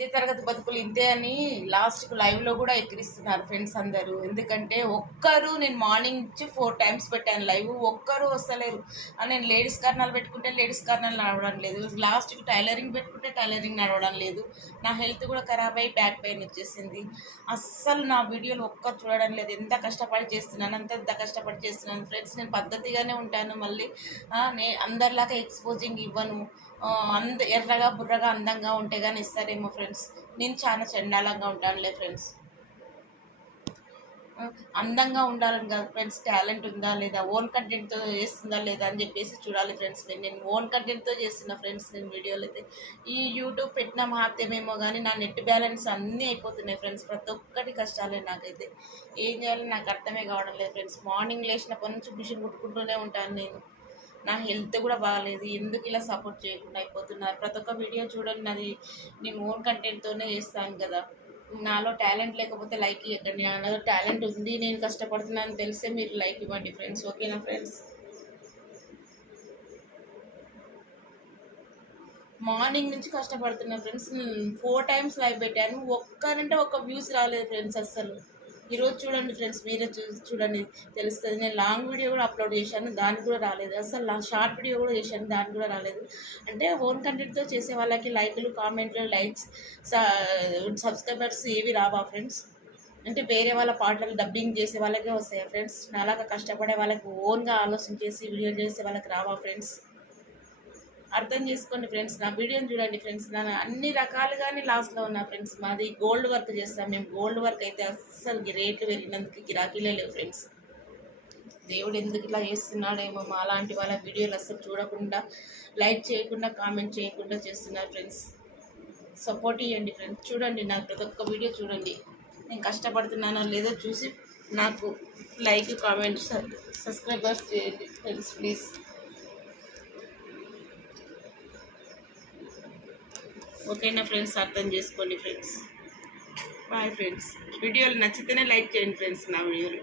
ఇదే తరగతి బతుకులు ఇంతే అని లాస్ట్కు లైవ్లో కూడా ఎక్కిరిస్తున్నారు ఫ్రెండ్స్ అందరూ. ఎందుకంటే ఒక్కరు నేను మార్నింగ్ నుంచి 4 టైమ్స్ పెట్టాను లైవ్, ఒక్కరు వస్తలేరు. నేను లేడీస్ కార్నర్లు పెట్టుకుంటే లేడీస్ కార్నర్లు నడవడం లేదు, లాస్ట్కి టైలరింగ్ పెట్టుకుంటే టైలరింగ్ నడవడం లేదు. నా హెల్త్ కూడా ఖరాబ్ అయ్యి బ్యాక్ పెయిన్ వచ్చేసింది. అస్సలు నా వీడియోలు ఒక్కరు చూడడం లేదు. ఎంత కష్టపడి చేస్తున్నాను అంత కష్టపడి చేస్తున్నాను ఫ్రెండ్స్. నేను పద్ధతిగానే ఉంటాను, మళ్ళీ అందరిలాగా ఎక్స్పోజింగ్ ఇవ్వను. ఎర్రగా బుర్రగా అందంగా ఉంటే కానీ ఇస్తారేమో ఫ్రెండ్స్. నేను చాలా చండాలంగా ఉంటానులే ఫ్రెండ్స్. అందంగా ఉండాలని కాదు ఫ్రెండ్స్, టాలెంట్ ఉందా లేదా, ఓన్ కంటెంట్తో చేస్తుందా లేదా అని చెప్పేసి చూడాలి ఫ్రెండ్స్. నేను ఓన్ కంటెంట్తో చేస్తున్నా ఫ్రెండ్స్. నేను వీడియోలు అయితే ఈ యూట్యూబ్ పెట్టిన మహాత్యమేమో కానీ నా నెట్ బ్యాలెన్స్ అన్నీ అయిపోతున్నాయి ఫ్రెండ్స్. ప్రతి ఒక్కటి కష్టాలే నాకైతే. ఏం చేయాలో నాకు అర్థమే కావడం లేదు ఫ్రెండ్స్. మార్నింగ్ లేచినప్పటి నుంచి మిషన్ కుట్టుకుంటూనే ఉంటాను నేను. నా హెల్త్ కూడా బాగాలేదు. ఎందుకు ఇలా సపోర్ట్ చేయకుండా అయిపోతున్నారు? ప్రతి ఒక్క వీడియో చూడండి, నాది నేను ఓన్ కంటెంట్తోనే చేస్తాను కదా. నాలో టాలెంట్ లేకపోతే లైక్ ఇవ్వకండి. నాలో టాలెంట్ ఉంది, నేను కష్టపడుతున్నాను తెలిస్తే మీరు లైక్ ఇవ్వండి ఫ్రెండ్స్. ఓకేనా ఫ్రెండ్స్? మార్నింగ్ నుంచి కష్టపడుతున్నా ఫ్రెండ్స్. 4 టైమ్స్ లైవ్ పెట్టాను, ఒక్కరంటే ఒక్క వ్యూస్ రాలేదు ఫ్రెండ్స్ అస్సలు. ఈరోజు చూడండి ఫ్రెండ్స్, మీరే చూడండి తెలుస్తుంది. నేను లాంగ్ వీడియో కూడా అప్లోడ్ చేశాను, దానికి కూడా రాలేదు. అసలు షార్ట్ వీడియో కూడా చేశాను, దానికి కూడా రాలేదు. అంటే ఓన్ కంటెంట్తో చేసే వాళ్ళకి లైకులు, కామెంట్లు, లైక్స్, సబ్స్క్రైబర్స్ ఏవి రావా ఫ్రెండ్స్? అంటే వేరే వాళ్ళ పాటలు డబ్బింగ్ చేసే వాళ్ళకే వస్తాయా ఫ్రెండ్స్? నాలాగా కష్టపడే వాళ్ళకి, ఓన్గా ఆలోచన చేసి వీడియోలు చేసే వాళ్ళకి రావా ఫ్రెండ్స్? అర్థం చేసుకోండి ఫ్రెండ్స్. నా వీడియోని చూడండి ఫ్రెండ్స్. నేను అన్ని రకాలుగానే లాస్లో ఉన్నా ఫ్రెండ్స్. మాది గోల్డ్ వర్క్ చేస్తాం మేము. గోల్డ్ వర్క్ అయితే అస్సలు రేట్లు పెరిగినందుకు గిరాకీలే లేవు ఫ్రెండ్స్. దేవుడు ఎందుకు ఇలా చేస్తున్నాడేమో మా లాంటి వాళ్ళ వీడియోలు అస్సలు చూడకుండా, లైక్ చేయకుండా, కామెంట్ చేయకుండా చేస్తున్నారు ఫ్రెండ్స్. సపోర్ట్ ఇవ్వండి ఫ్రెండ్స్. చూడండి, నాకు ప్రతి ఒక్క వీడియో చూడండి. నేను కష్టపడుతున్నానో లేదో చూసి నాకు లైక్, కామెంట్, సబ్స్క్రైబర్స్ చేయండి ఫ్రెండ్స్ ప్లీజ్. ఓకేనా ఫ్రెండ్స్? అర్థం చేసుకోండి ఫ్రెండ్స్. Bye friends. వీడియోలు నచ్చితేనే లైక్ చేయండి ఫ్రెండ్స్ నా వీడియోలు.